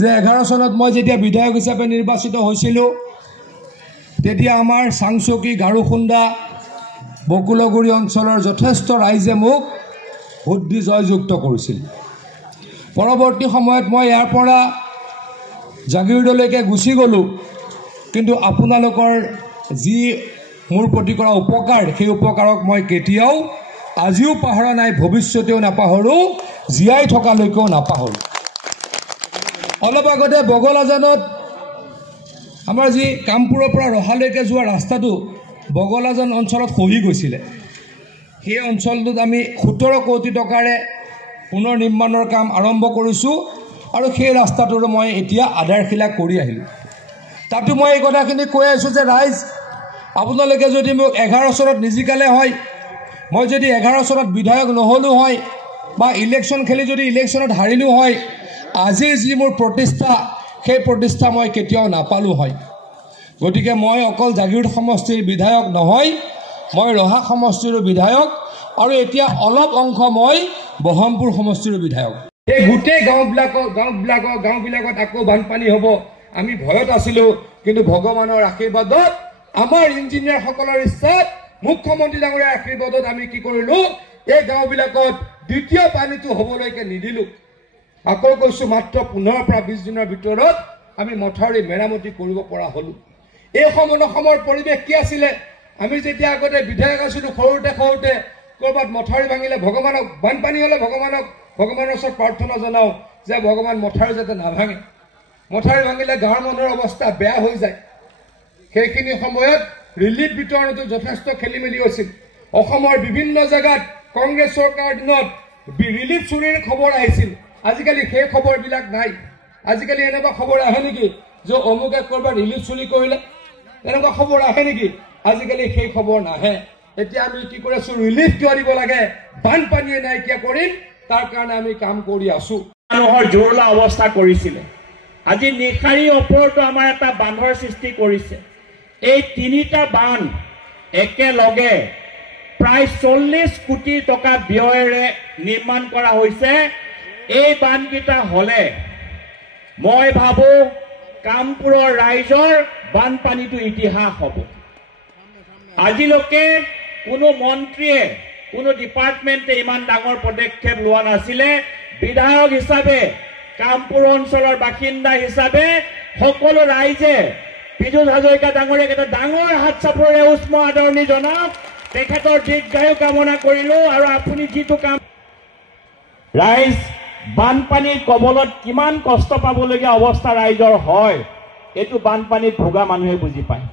যে 11 চনত মই যেতিয়া বিধায়ক হিচাপে নিৰ্বাচিত হৈছিলোঁ তেতিয়া আমাৰ চাংচকি গাৰুখুন্দা বকুলগুৰি অঞ্চলৰ যথেষ্ট ৰাইজে মোক ভোট দি জয়যুক্ত কৰিছিল। পৰৱৰ্তী সময়ত মই ইয়াৰ পৰা জাগিৰোডলৈকে গুচি গ'লোঁ, কিন্তু আপোনালোকৰ যি মোৰ প্ৰতি কৰা উপকাৰ সেই উপকাৰক মই কেতিয়াও আজিও পাহৰা নাই, ভৱিষ্যতেও নাপাহৰোঁ, জীয়াই থকালৈকেও নাপাহৰোঁ। অলপ আগতে বগলাজানত আমাৰ যি কামপুৰৰ পৰা ৰহালৈকে যোৱা ৰাস্তাটো বগলাজান অঞ্চলত খহি গৈছিলে। সেই অঞ্চলটোত আমি 17 কোটি টকাৰে পুনৰ নিৰ্মাণৰ কাম আৰম্ভ কৰিছোঁ আৰু সেই ৰাস্তাটোৰ মই এতিয়া আধাৰশিলা কৰি আহিলোঁ। তাতো মই এই কথাখিনি কৈ আছোঁ যে ৰাইজ, আপোনালোকে যদি মোক 11 চনত নিজিকালে হয়, মই যদি 11 চনত বিধায়ক নহ'লোঁ হয় বা ইলেকশ্যন খেলি যদি ইলেকশ্যনত হাৰিলোঁ হয়, আজি যি মোৰ প্ৰতিষ্ঠা সেই প্ৰতিষ্ঠা মই কেতিয়াও নাপালোঁ হয়। গতিকে মই অকল জাগিৰোড সমষ্টিৰ বিধায়ক নহয়, মই ৰহা সমষ্টিৰো বিধায়ক আৰু এতিয়া অলপ অংশ মই বহৰমপুৰ সমষ্টিৰো বিধায়ক। এই গোটেই গাঁওবিলাকত আকৌ বানপানী হ'ব, আমি ভয়ত আছিলোঁ, কিন্তু ভগৱানৰ আশীৰ্বাদত আমাৰ ইঞ্জিনিয়াৰসকলৰ ইচ্ছাত মুখ্যমন্ত্ৰী ডাঙৰীয়াৰ আশীৰ্বাদত আমি কি কৰিলোঁ, এই গাঁওবিলাকত দ্বিতীয় পানীটো হ'বলৈকে নিদিলোঁ। আকৌ কৈছোঁ, মাত্ৰ 15 পৰা 20 দিনৰ ভিতৰত আমি মথাউৰি মেৰামতি কৰিব পৰা হ'লোঁ। এই অসমৰ পৰিৱেশ কি আছিলে? আমি যেতিয়া আগতে বিধায়ক আছিলোঁ, সৰুতে ক'ৰবাত মথাউৰি ভাঙিলে ভগৱানক, বানপানী হ'লে ভগৱানৰ ওচৰত প্ৰাৰ্থনা জনাওঁ যে ভগৱান মথাউৰি যাতে নাভাঙে। মথাউৰি ভাঙিলে গাঁৱৰ মানুহৰ অৱস্থা বেয়া হৈ যায়। সেইখিনি সময়ত ৰিলিফ বিতৰণতো যথেষ্ট খেলি মেলি হৈছিল। অসমৰ বিভিন্ন জেগাত কংগ্ৰেছ চৰকাৰৰ দিনত ৰিলিফ চুৰিৰ খবৰ আহিছিল। আজিকালি সেই খবৰবিলাক নাই। আজিকালি এনেকুৱা খবৰ আহে নেকি যে অমুকে ক'ৰবাত ৰিলিফ চুৰি কৰিলে? এনেকুৱা খবৰ আহে নেকি? আজিকালি সেই খবৰ নাহে। এতিয়া আমি কি কৰি আছোঁ, ৰিলিফ কিয় দিব লাগে, বানপানীয়ে নাইকিয়া কৰিম, তাৰ কাৰণে আমি কাম কৰি আছোঁ। মানুহৰ জৰুলা অৱস্থা কৰিছিলে। আজি নিশাৰী ওপৰতো আমাৰ এটা বান্ধৰ সৃষ্টি কৰিছে। এই 3টা বান্ধ একেলগে প্ৰায় 40 কোটি টকা ব্যয়েৰে নিৰ্মাণ কৰা হৈছে। এই বান্ধকেইটা হ'লে মই ভাবোঁ কামপুৰৰ ৰাইজৰ বানপানীটো ইতিহাস হ'ব। আজিলৈকে কোনো মন্ত্ৰীয়ে, কোনো ডিপাৰ্টমেণ্টে ইমান ডাঙৰ পদক্ষেপ লোৱা নাছিলে। বিধায়ক হিচাপে, কামপুৰ অঞ্চলৰ বাসিন্দা হিচাপে সকলো ৰাইজে পীযুষ হাজৰিকা ডাঙৰীয়াক এটা ডাঙৰ হাত চাপৰেৰে উষ্ম আদৰণি জনাওক, তেখেতৰ দীৰ্ঘায়ু কামনা কৰিলোঁ। আৰু আপুনি যিটো কাম, ৰাইজ বানপানীৰ কবলত কিমান কষ্ট পাবলগীয়া অৱস্থা ৰাইজৰ হয়, এইটো বানপানীত ভোগা মানুহে বুজি পায়।